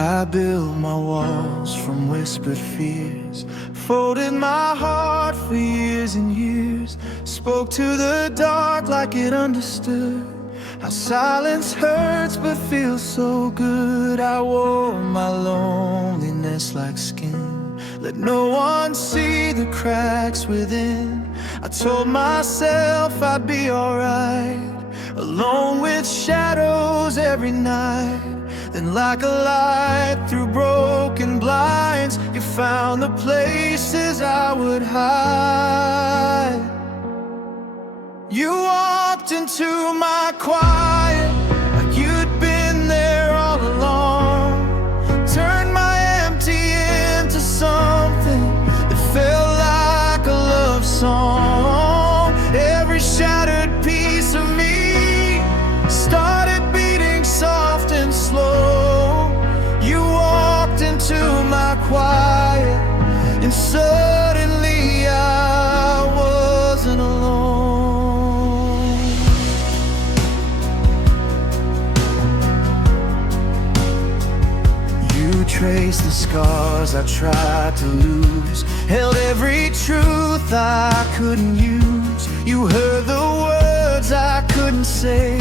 I built my walls from whispered fears, folded my heart for years and years, spoke to the dark like it understood how silence hurts but feels so good. I wore my loneliness like skin, let no one see the cracks within. I told myself I'd be alright, alone with shadows every night. Then like a light through broken blinds, you found the places I would hide. You walked into my quiet like you'd been there all along, turned my empty into something that felt like a love song. Every shattered piece of me started beating soft and slow. You walked into my quiet, and suddenly I wasn't alone. You traced the scars I tried to lose, held every truth I couldn't use. You heard the words I couldn't say,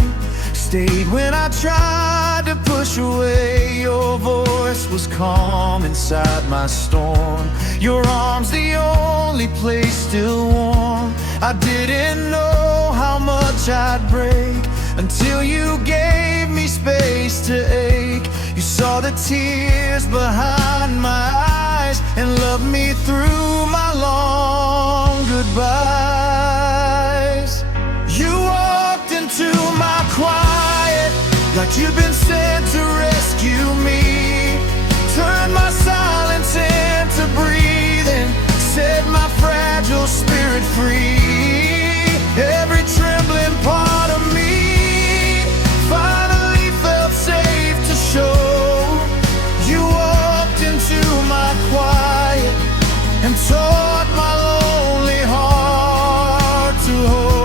stayed when I tried to push away. Your voice was calm inside my storm, your arms the only place still warm. I didn't know how much I'd break until you gave me space to ache. You saw the tears behind my eyes and loved me through my long goodbyes. You walked into my quiet like you've been sent to rescue me, turned my silence into breathing, set my fragile spirit free. Every trembling part of me finally felt safe to show. You walked into my quiet and taught my lonely heart to hold.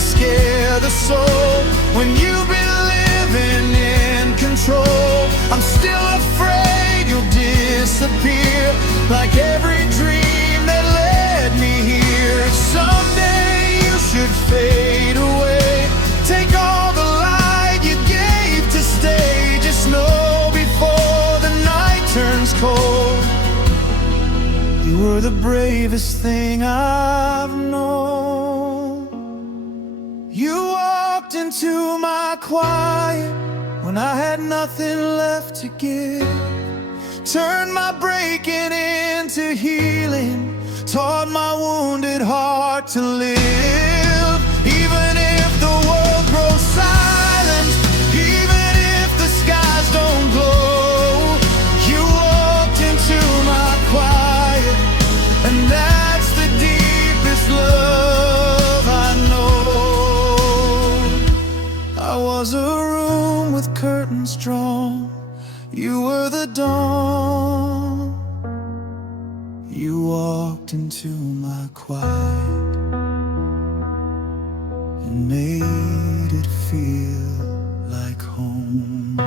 Scare the soul when you've been living in control. I'm still afraid you'll disappear, like every dream that led me here. Someday you should fade away, take all the light you gave to stay. Just know before the night turns cold, you were the bravest thing I've known. You walked into my quiet when I had nothing left to give, turned my breaking into healing, taught my wounded heart to live. Even if the world grows silent, even if the skies don't glow, you walked into my quiet, and that's the deepest love I know. I was a room with curtains drawn, you were the dawn. You walked into my quiet and made it feel like home.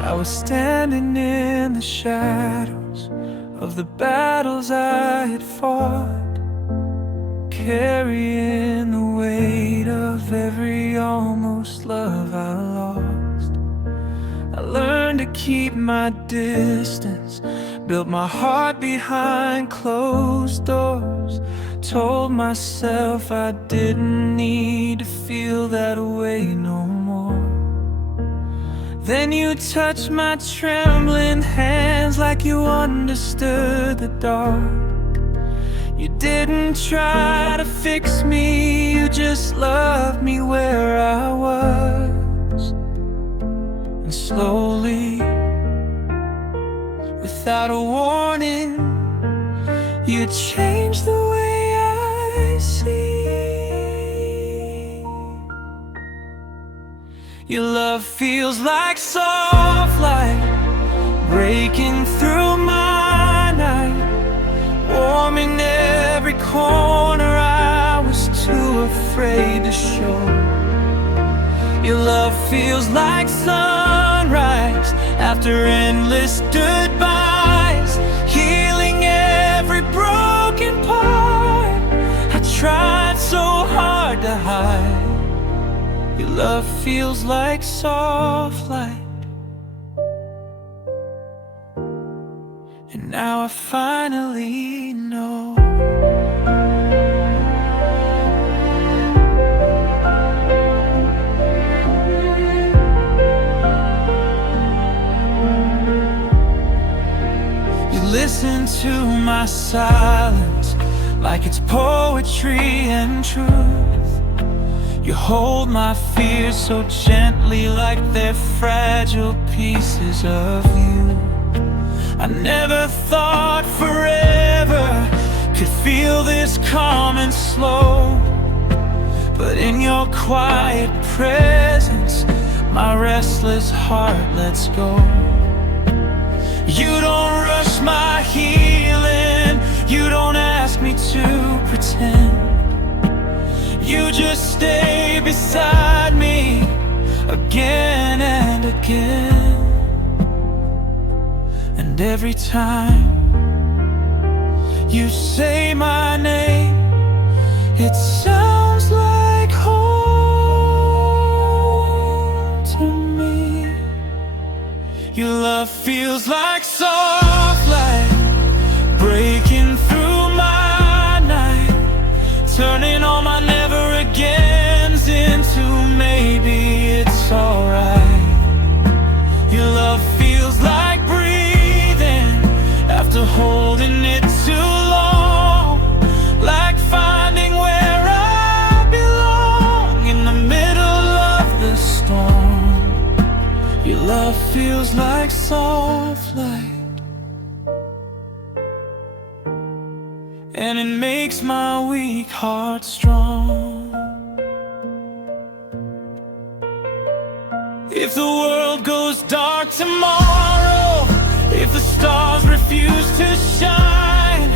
I was standing in the shadows of the battles I had fought, carrying the weight of every almost love I lost. I learned to keep my distance, built my heart behind closed doors, told myself I didn't need to feel that way no more. Then you touched my trembling hands like you understood the dark. You didn't try to fix me, you just loved me where I was. And without a warning. You changed the way I see. Your love feels like soft light breaking through my night, warming every corner I was too afraid to show. Your love feels like sunrise after endless goodbyes, healing every broken part I tried so hard to hide. Your love feels like soft light, and now I finally know. Listen to my silence like it's poetry and truth. You hold my fears so gently like they're fragile pieces of you. I never thought forever could feel this calm and slow, but in your quiet presence my restless heart lets go. You don't rush my healing, you don't ask me to pretend. You just stay beside me again and again. And every time you say my name, it sounds like home to me. Your love feels like soft light breaking through my night, turning all my never agains into maybe it's alright. Your love feels like breathing after holding it too long, like finding where I belong in the middle of the storm. Your love feels like soft light, and it makes my weak heart strong. If the world goes dark tomorrow, if the stars refuse to shine,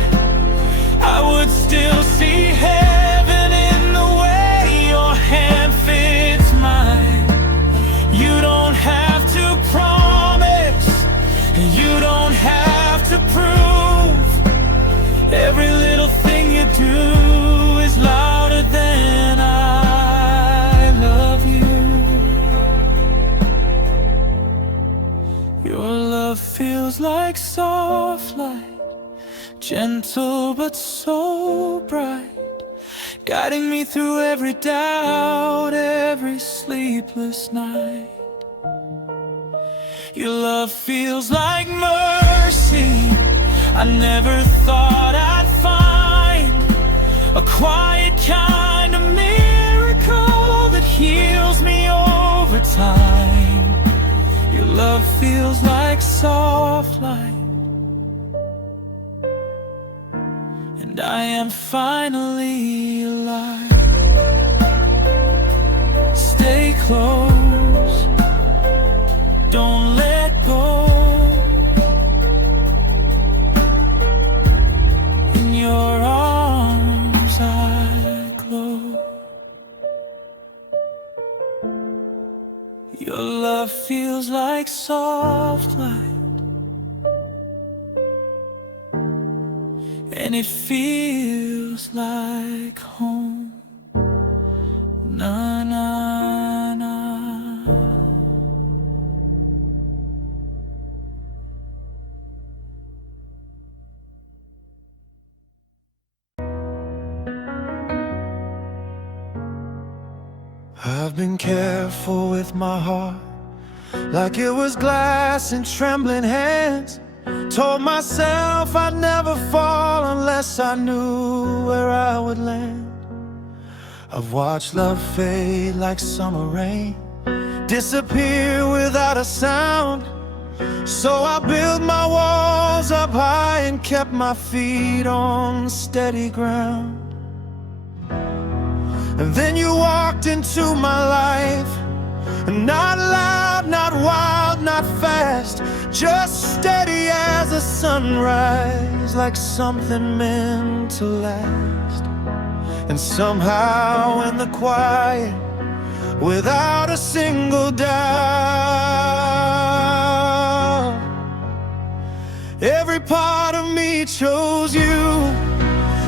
I would still see heaven in the way your hand fits mine. You don't have to promise, you don't have to prove. Every little thing you do is louder than I love you. Your love feels like soft light, gentle but so bright, guiding me through every doubt, every sleepless night. Your love feels like mercy I never thought I'd find, a quiet kind of miracle that heals me over time. Your love feels like soft light, and I am finally alive. Stay close, don't let go. In your arms I glow. Your love feels like soft light, and it feels like home. Na na na. I've been careful with my heart, like it was glass in trembling hands. Told myself I'd never fall unless I knew where I would land. I've watched love fade like summer rain, disappear without a sound, So I built my walls up high and kept my feet on steady ground. And then you walked into my life, not loud, not wild, not fast, just steady as a sunrise, like something meant to last. And somehow in the quiet, without a single doubt, every part of me chose you.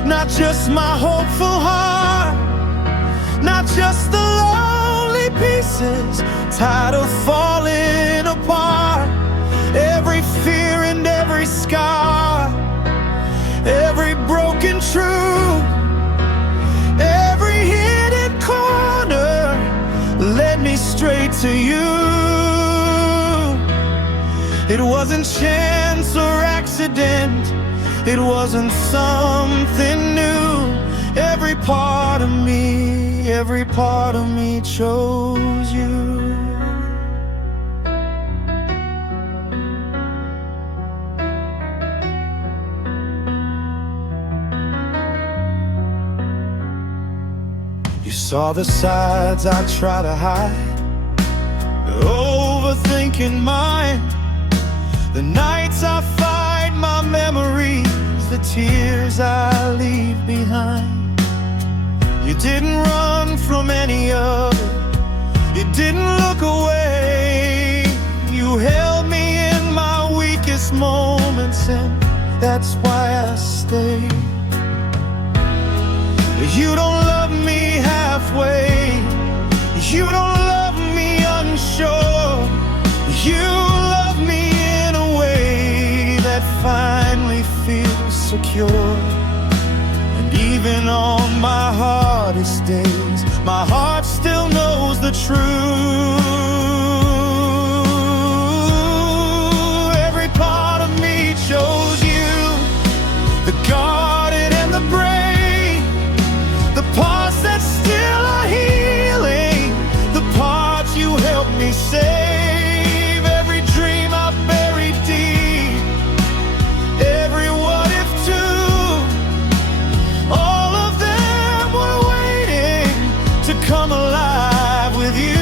Not just my hopeful heart, not just the lonely pieces tired of falling apart. Every fear and every scar, every broken truth, every hidden corner led me straight to you. It wasn't chance or accident, it wasn't something new. Every part of me chose you. You saw the sides I try to hide, the overthinking mind, the nights I fight my memories, the tears I leave behind. You didn't run from any of it, you didn't look away. You held me in my weakest moments, and that's why I stayed. You don't love me halfway, you don't love me unsure. You love me in a way that finally feels secure. And even on my hardest days, my heart still knows the truth. Every part of me chose you, the guarded and the brave, the parts that still are healing, the parts you helped me save. Every dream I buried deep, every what if too, all of them were waiting to come alive with you.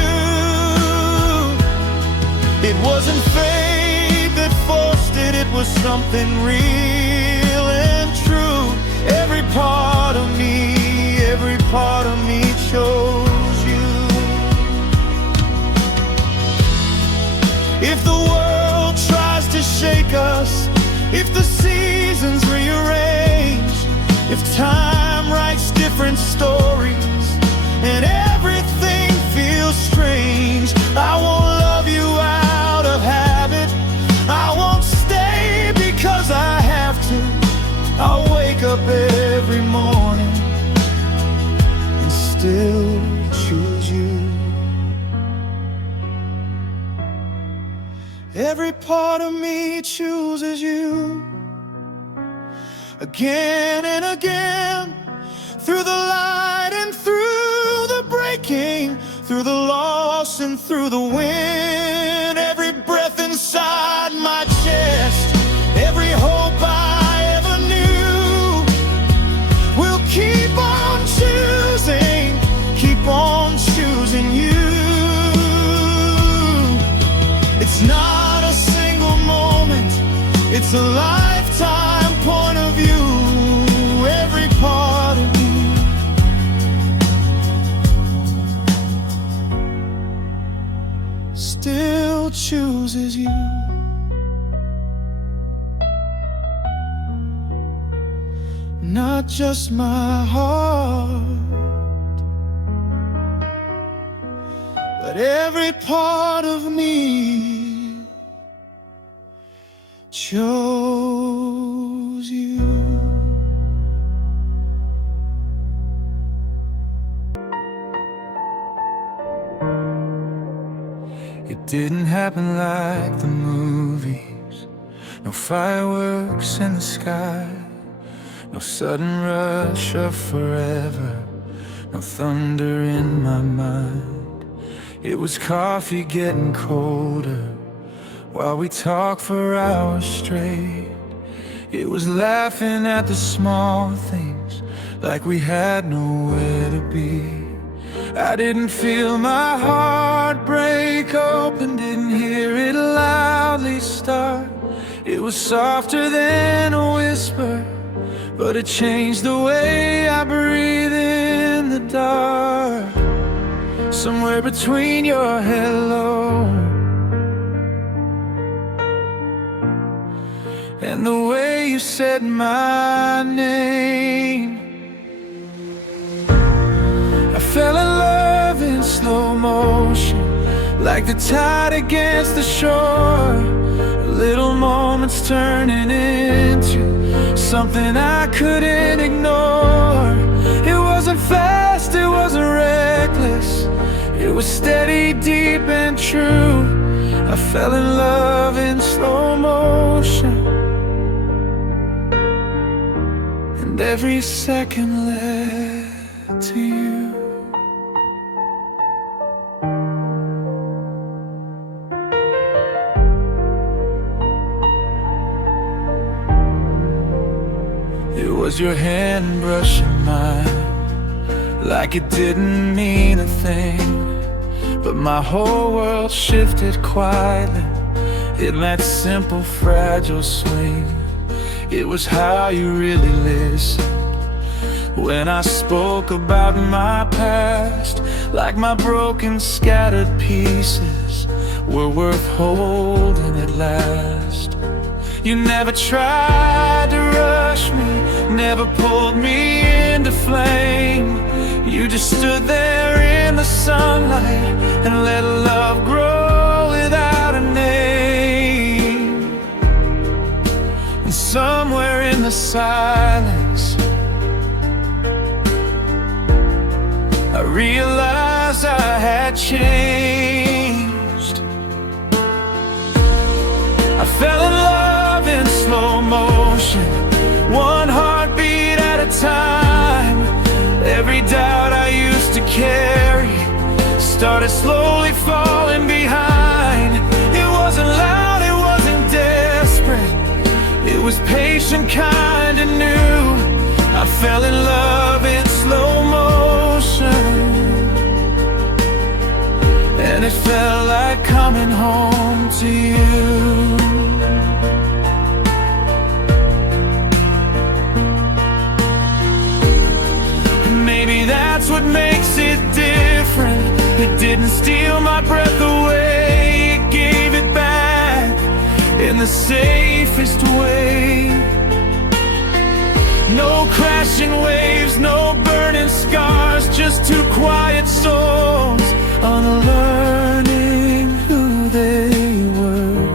It wasn't fate that forced it, it was something real and true. Every part of me chose you. If the world tries to shake us, if the seasons rearrange, if time writes different stories and everything feels strange, I won't love you out of habit, I won't stay because I have to. I'll wake up every morning and still choose you. Every part of me chooses you. Again and again, through the light and through the breaking, through the loss and through the win. Every breath inside my chest, every hope I ever knew, will keep on choosing you. It's not a single moment, it's a lifetime point of view. Every part of me still chooses you. Not just my heart, but every part of me chose you. It didn't happen like the movies, no fireworks in the sky, no sudden rush of forever, no thunder in my mind. It was coffee getting colder, while we talked for hours straight. It was laughing at the small things, like we had nowhere to be. I didn't feel my heart break open, didn't hear it loudly start. It was softer than a whisper, but it changed the way I breathe in the dark. Somewhere between your hello and the way you said my name, I fell in love in slow motion, like the tide against the shore. Little moments turning into something I couldn't ignore. It wasn't fast, it wasn't reckless, it was steady, deep and true. I fell in love in slow motion, and every second led to you. It was your hand brushing mine, like it didn't mean a thing, but my whole world shifted quietly in that simple, fragile swing. It was how you really listened when I spoke about my past, like my broken, scattered pieces were worth holding at last. You never tried to rush me, never pulled me into flame. You just stood there in the sunlight and let love grow without a name. And somewhere in the silence, I realized I had changed. I fell in love in slow motion, one heartbeat at a time. Every doubt I used to carry started slowly falling behind. It wasn't loud, it wasn't desperate, it was patient, kind and new. I fell in love in slow motion, and it felt like coming home to you. Maybe that's what makes it different. It didn't steal my breath away, it gave it back in the safest way. No crashing waves, no burning scars, just two quiet souls unlearning who they were.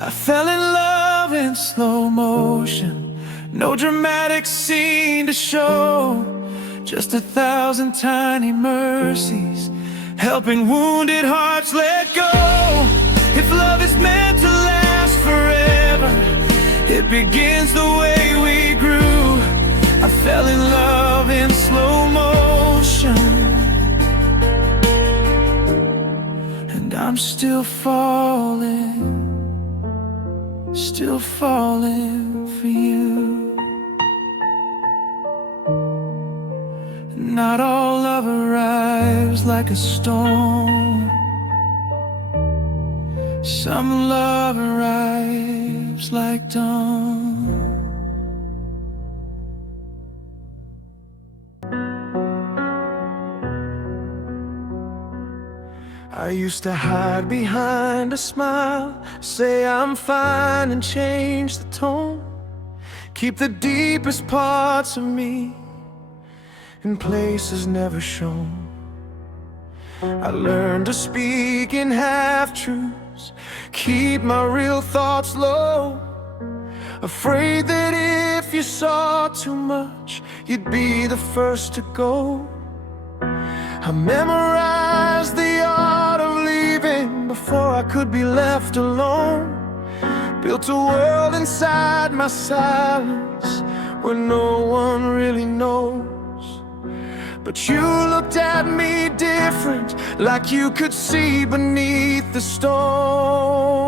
I fell in love in slow motion, no dramatic scene to show, just 1,000 tiny mercies, helping wounded hearts let go. If love is meant to last forever, it begins the way we grew. I fell in love in slow motion, and I'm still falling for you. Not all love arrives like a storm, some love arrives like dawn. I used to hide behind a smile, say I'm fine and change the tone, keep the deepest parts of me in places never shown. I learned to speak in half-truths, keep my real thoughts low, afraid that if you saw too much, you'd be the first to go. I memorized the art of leaving before I could be left alone, built a world inside my silence where no one really knows. but you looked at me different, like you could see beneath the stone.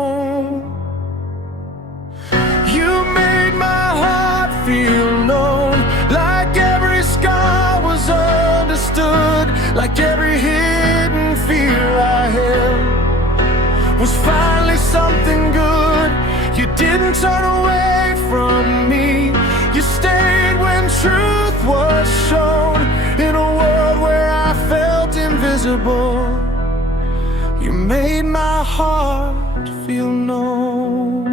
You made my heart feel known, like every scar was understood, like every hidden fear I held was finally something good. You didn't turn away from me, you stayed when truth was shown. In a world where I felt invisible, you made my heart feel known.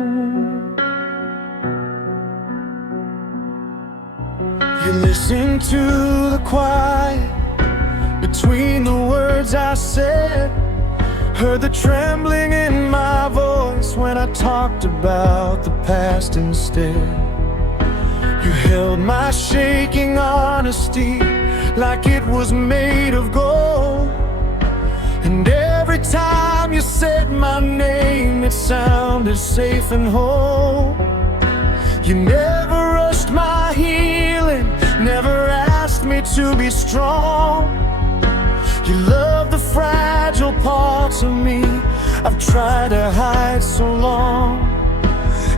You listened to the quiet between the words I said, heard the trembling in my voice when I talked about the past instead. You held my shaking honesty like it was made of gold, and every time you said my name, it sounded safe and whole. You never rushed my healing, never asked me to be strong. You love the fragile parts of me I've tried to hide so long.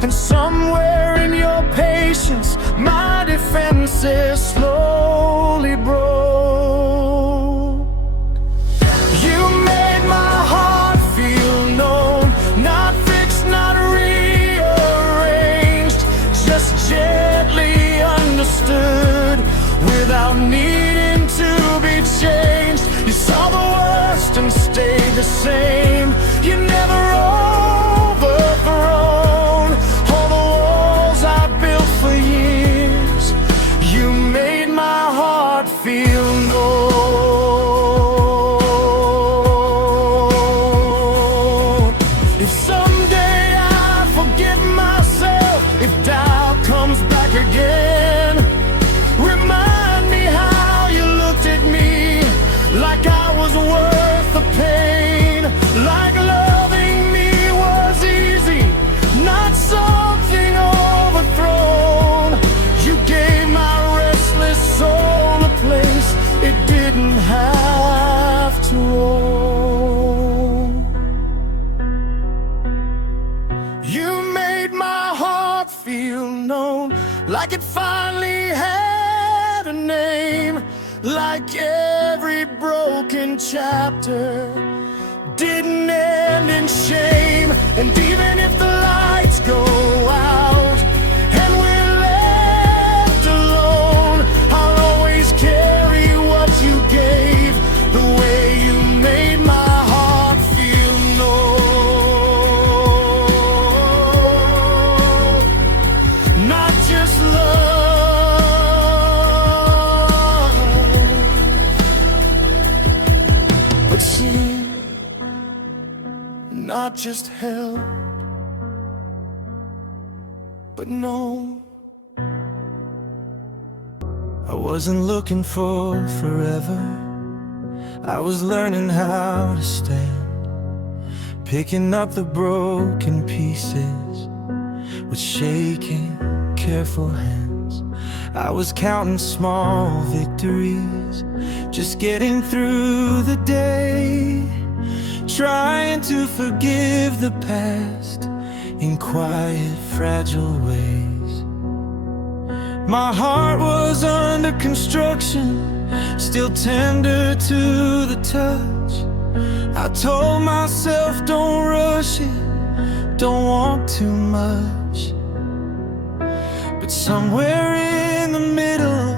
And somewhere in your patience, my defenses slowly broke. You made my heart feel known, not fixed, not rearranged, just gently understood, without needing to be changed. You saw the worst and stayed the same. You never overthrown all the walls I built for years. You made my heart feel known. If someday I forget myself, if doubt comes back again, remind me how you looked at me, like I was worth the pain, like loving me was easy, not something overthrown. You gave my restless soul a place it didn't have to own. You made my heart feel known, like it finally had a name, like every broken chapter didn't end in shame. And even if the lights go out and we're left alone, I'll always carry what you gave, the way you made my heart feel known. Not just love, but seen, not just held, but known. I wasn't looking for forever, I was learning how to stand, picking up the broken pieces with shaking, careful hands. I was counting small victories, just getting through the day, trying to forgive the past in quiet, fragile ways. My heart was under construction, still tender to the touch. I told myself, don't rush it, don't want too much. But somewhere in the middle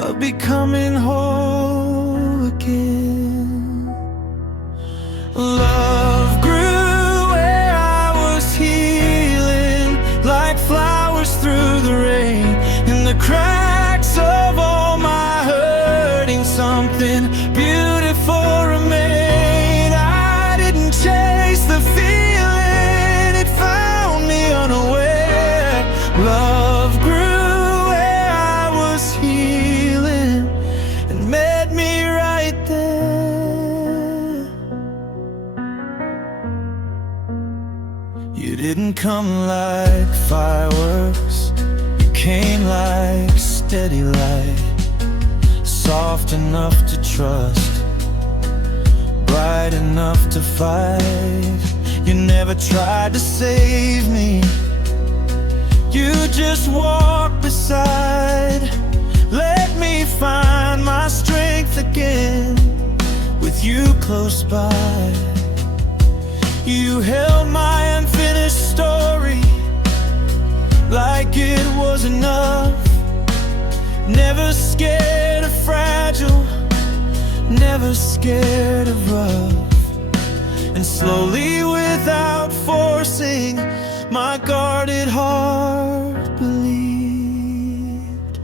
of becoming whole again, love grew where I was healing, like flowers through the rain. In the cracks of all my hurting, something beautiful remained. I didn't chase the feeling, it found me unaware. Love grew where I was healing and met me right there. You didn't come like fireworks, you came like steady light. soft enough to trust, bright enough to fight. You never tried to save me, you just walked beside. Let me find my strength again with you close by. You held my unfinished story like it was enough. Never scared of fragile, never scared of rough. And slowly, without forcing, my guarded heart believed.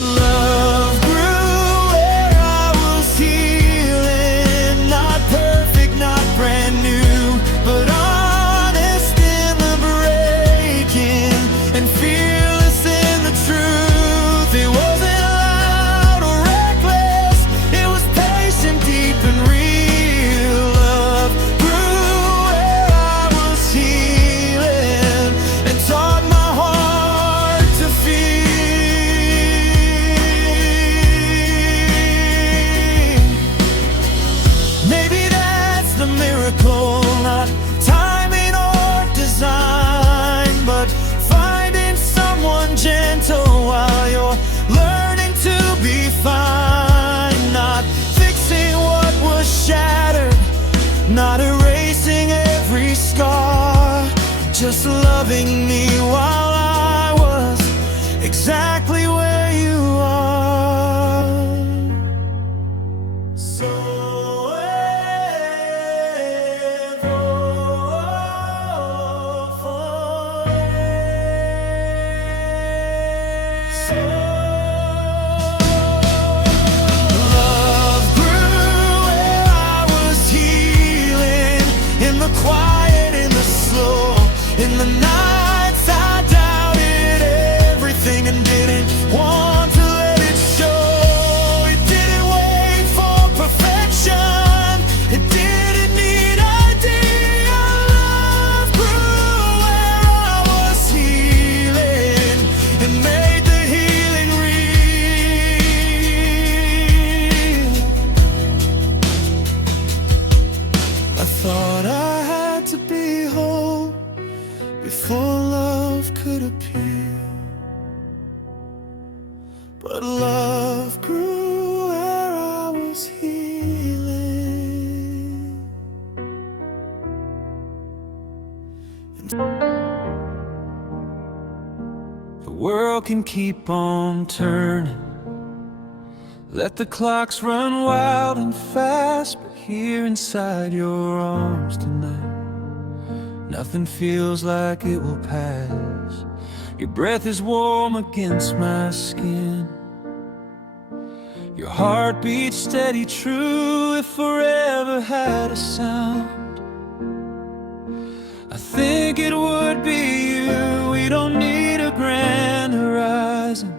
Love grew where I was healing, not perfect, not brand new, but honest in the breaking and fearless in the truth. It wasn't loud or reckless, it was patient, deep and real. Love grew where I was healing and taught my heart to feel. Maybe that's the miracle, not timing or design, but finding someone gentle while you're learning to be fine. Not fixing what was shattered, not erasing every scar, just loving me while I was exactly where you are. So love grew where I was healing, in the quiet, in the slow, in the nights I doubted everything and didn't want to let it show. It didn't wait for perfection, it didn't need ideal. Love grew where I was healing and made the healing real. I thought I had to be whole before love could appear, but love grew where I was healing. The world can keep on turning, let the clocks run wild and fast, but here inside your arms tonight, nothing feels like it will pass. Your breath is warm against my skin, your heart beats steady true. If forever had a sound, I think it would be you. We don't need a grand horizon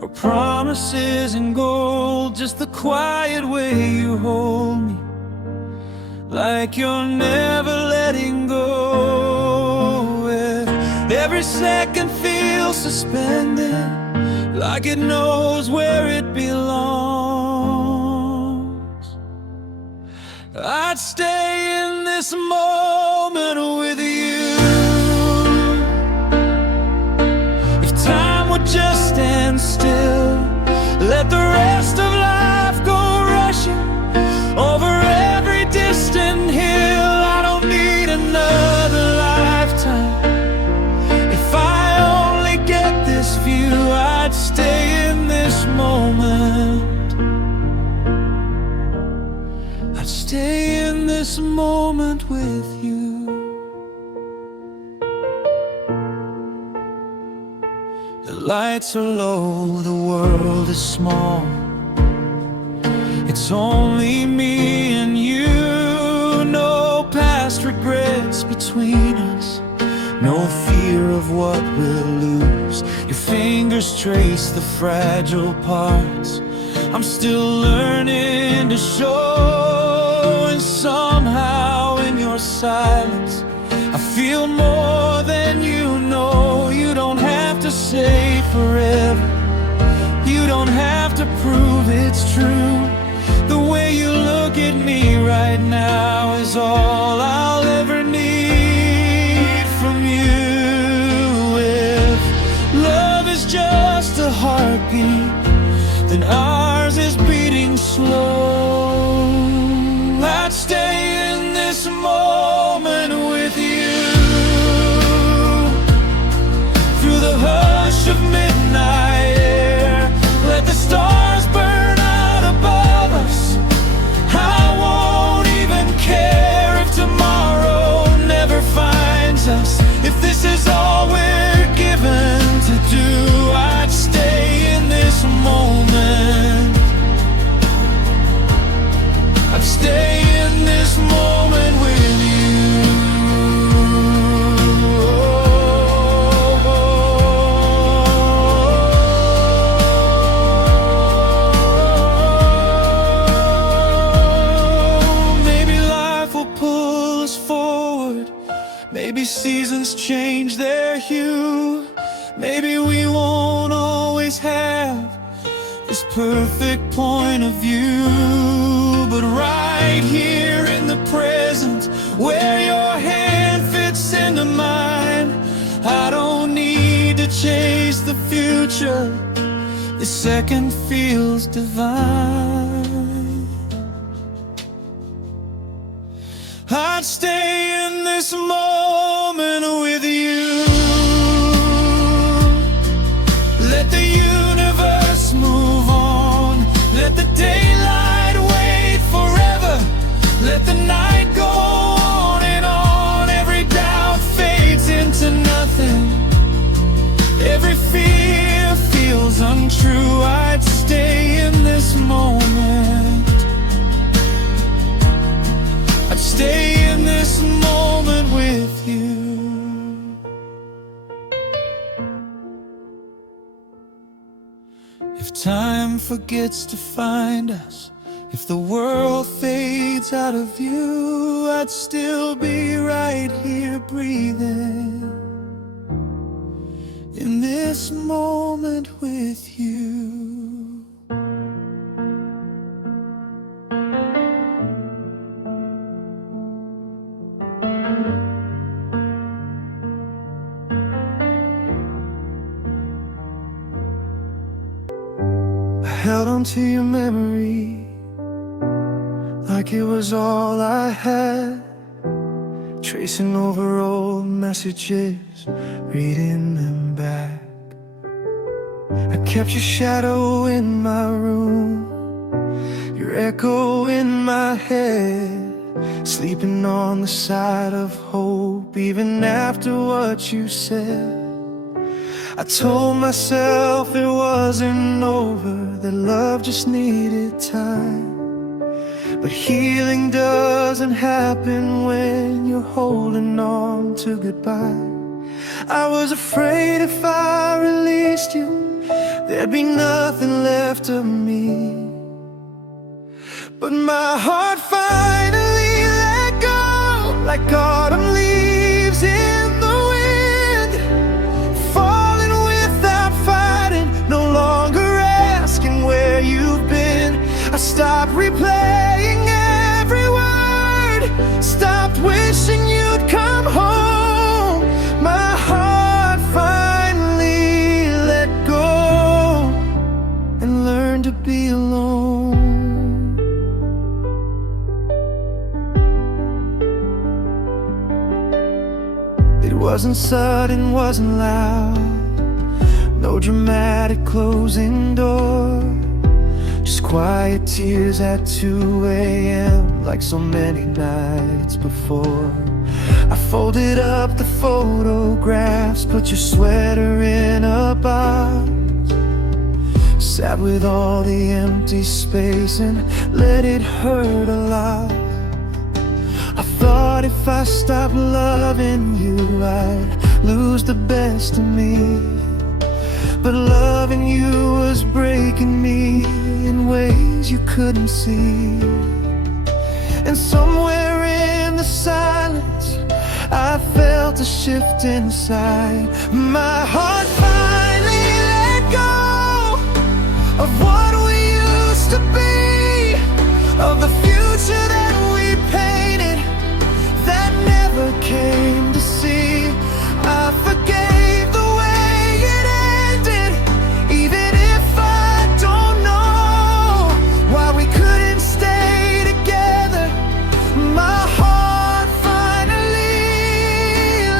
or promises in gold, just the quiet way you hold me, like you're never letting go. With every second feels suspended, like it knows where it belongs. I'd stay in this moment with you if time would just stand still. Let the rest of life go rushing over every distant hill. I don't need another lifetime. If I only get this view, I'd stay in this moment. I'd stay in this moment with you. The lights are low, the world is small, it's only me and you. No past regrets between us, no fear of what we'll lose. Your fingers trace the fragile parts I'm still learning to show. And somehow in your silence I feel more than you know. You don't have to say forever, you don't have to prove it's true. The way you look at me right now is all I'll ever need from you. If love is just a heartbeat, then ours is beating slow. I'd stay in this moment with you, through the hush of midnight air. Let the stars burn out above us. I won't even care if tomorrow never finds us. If this is all we're given to do, I'd stay in this moment. I'd stay in this moment with you. Maybe life will pull us forward. Maybe seasons change their hue. Maybe we won't always have this perfect point of view. But right here in the present, where your hand fits into mine, I don't need to chase the future. This second feels divine. I'd stay in this moment with you. Let the universe move on. Let the daylight wait forever. Let the night go on and on. Every doubt fades into nothing. Every fear feels untrue. I'd stay in this moment. I'd stay in this moment with you. If time forgets to find us, if the world fades out of view, I'd still be right here breathing in this moment with you. I held on to your memory like it was all I had, tracing over old messages, reading them back. I kept your shadow in my room, your echo in my head, sleeping on the side of hope even after what you said. I told myself it wasn't over, that love just needed time. But healing doesn't happen when you're holding on to goodbye. I was afraid if I released you, there'd be nothing left of me. But my heart finally let go, like autumn leaves in the wind, falling without fighting, no longer asking where you've been. I stopped replaying every word, stopped wishing you'd come home. My heart finally let go and learned to be alone. It wasn't sudden, wasn't loud, no dramatic closing door, just quiet tears at 2 a.m. like so many nights before. I folded up the photographs, put your sweater in a box, sat with all the empty space and let it hurt a lot. I thought if I stopped loving you, I'd lose the best of me. But loving you was breaking me in ways you couldn't see. And somewhere in the silence, I felt a shift inside. My heart finally let go of what we to be, of the future that we painted, that never came to see. I forgave the way it ended, even if I don't know why we couldn't stay together. My heart finally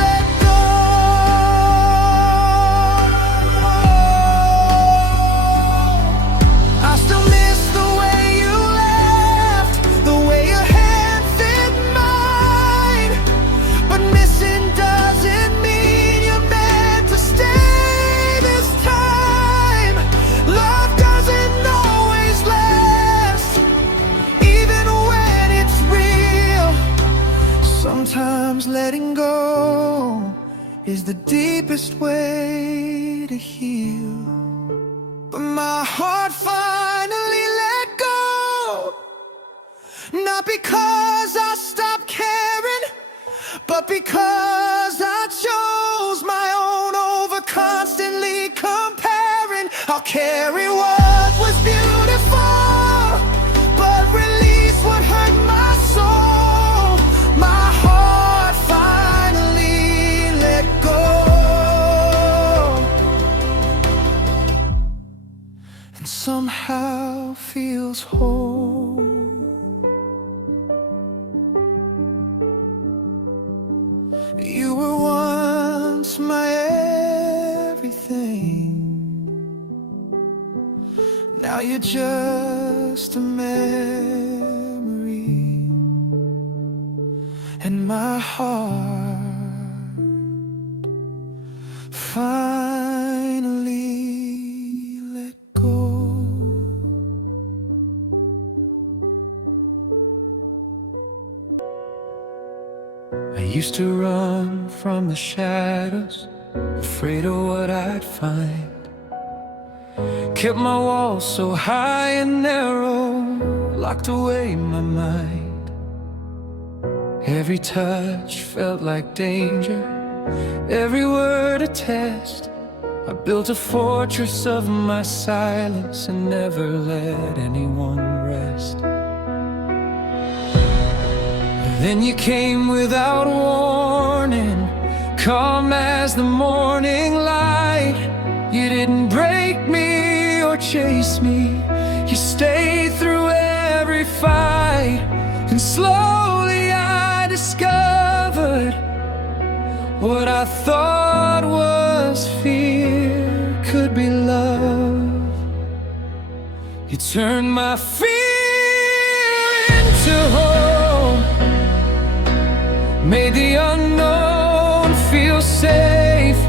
let go. I still miss the way you laughed, the way your hand fit mine, but missing doesn't mean you're meant to stay this time. Love doesn't always last, even when it's real. Sometimes letting go is the deepest way to heal. But my heart finally let go, not because I stopped caring, but because I chose my own over constantly comparing. I'll carry what was beautiful, but release what hurt my soul. My heart finally let go, and somehow feels whole. You were once my everything, now you're just a memory, and my heart finally let go. I used to run from the shadows, afraid of what I'd find. Kept my walls so high and narrow, locked away my mind. Every touch felt like danger, every word a test. I built a fortress of my silence and never let anyone rest. Then you came without warning, calm as the morning light. You didn't break me or chase me, you stayed through every fight. And slowly I discovered what I thought was fear could be love. You turned my fear into hope, made the unknown feel safe,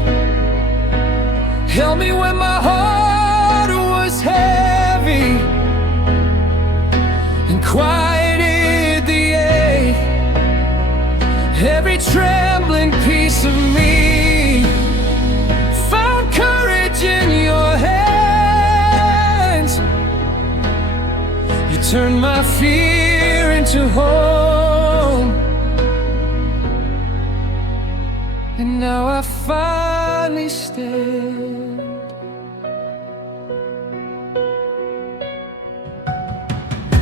held me when my heart was heavy, and quieted the ache. Every trembling piece of me found courage in your hands. You turned my fear into home, and now I finally stand.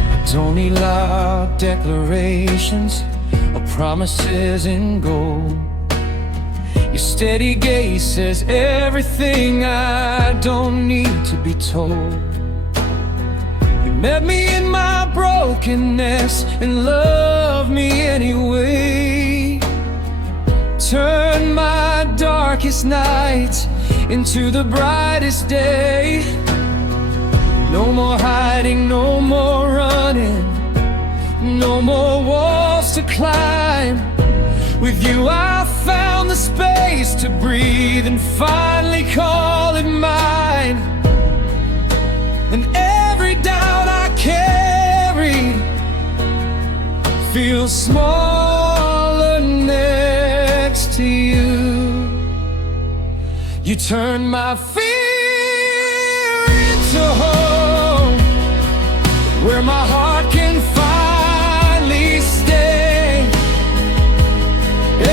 I don't need loud declarations or promises in gold. Your steady gaze says everything I don't need to be told. You met me in my brokenness and loved me anyway. Turn my darkest nights into the brightest day. No more hiding, no more running, no more walls to climb. With you I found the space to breathe and finally call it mine. And every doubt I carried feels smaller next to you. You turned my fear into hope, where my heart can finally stay.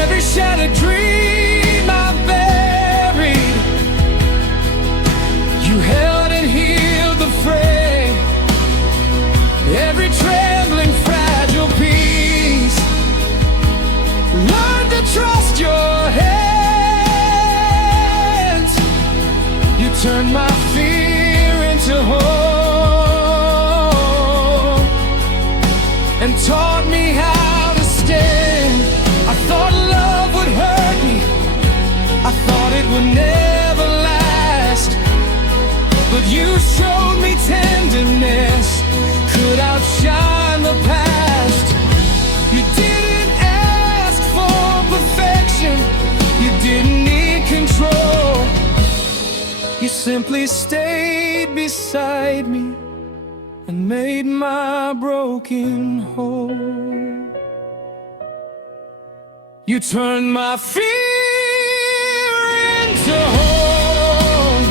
Every shattered dream I buried, you held and healed the fray. and taught me how to stand. I thought love would hurt me, I thought it would never last, but you showed me tenderness could outshine the past. You didn't ask for perfection, you didn't need control. You simply stayed beside me and made my broken whole. You turned my fear into hope,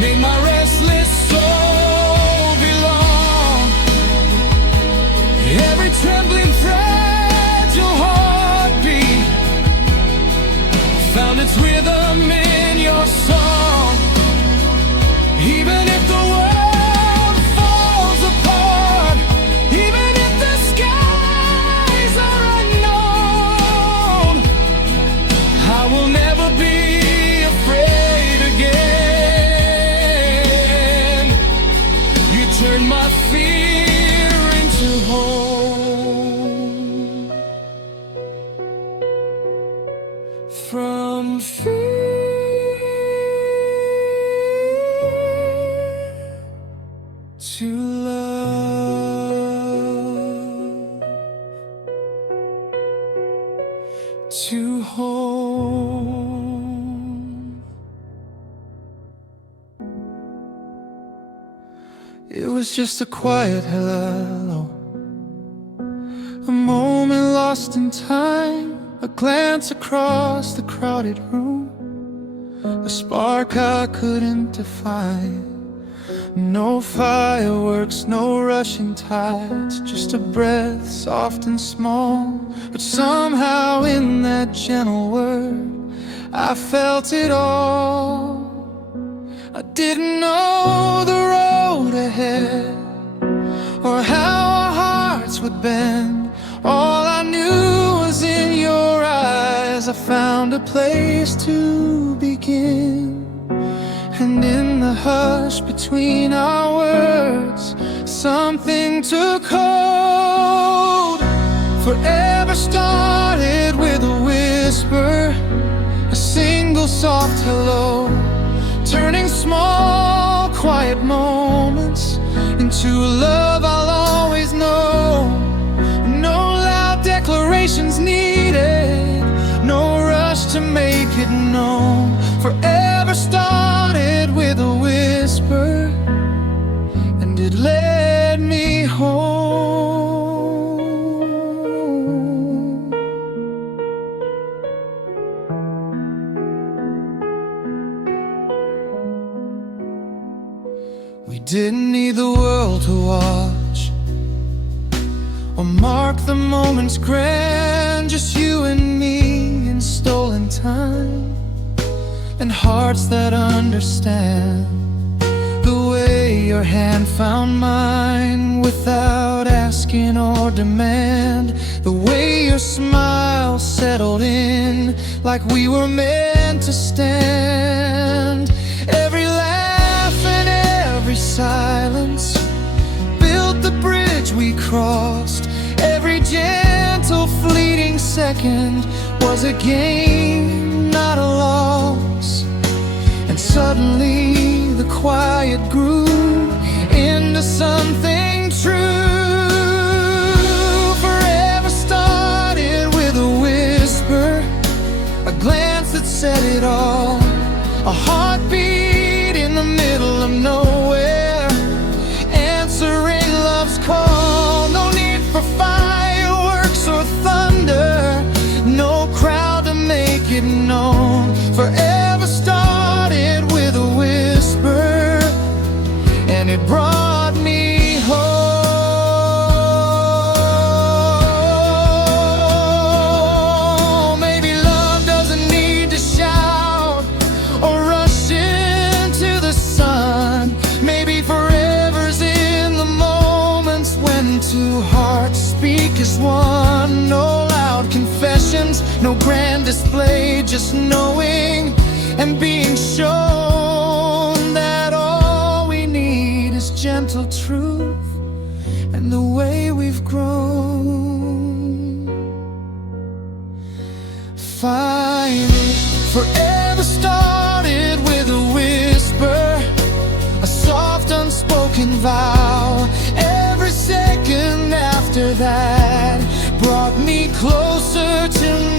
made my restless soul belong. Every trembling, fragile heartbeat found its rhythm in your song. Even if the world falls apart, even if the skies are unknown, I will never be afraid again. You turned my fear into home. From fear to love to home. It was just a quiet hello, a moment lost in time, a glance across the crowded room, a spark I couldn't define. No fireworks, no rushing tides, just a breath, soft and small. But somehow in that gentle word, I felt it all. I didn't know the road ahead, or how our hearts would bend. All I knew was in your eyes I found a place to begin. And in the hush between our words, something took hold. Forever started with a whisper, a single soft hello, turning small, quiet moments into a love I'll always know. No loud declarations needed, no rush to make it known. Forever started with a whisper, and it led me home. We didn't need the world to watch or mark the moment's grand, just you and me in stolen time, and hearts that understand the way your hand found mine without asking or demand, the way your smile settled in like we were meant to stand. Every laugh and every silence built the bridge we crossed. Every gentle fleeting second was a gain, not a loss. And suddenly the quiet grew into something true. Forever started with a whisper, a glance that said it all, a heartbeat in the middle of nowhere, answering love's call. No need for fireworks or thunder, no crowd to make it known. Forever started with a whisper, and it brought me home. Maybe love doesn't need to shout or rush into the sun. Maybe forever's in the moments when two hearts speak as one. No loud confessions, no grand display, just knowing and being shown that all we need is gentle truth and the way we've grown. Finally, forever started with a whisper, a soft unspoken vow. Every second after that brought me closer to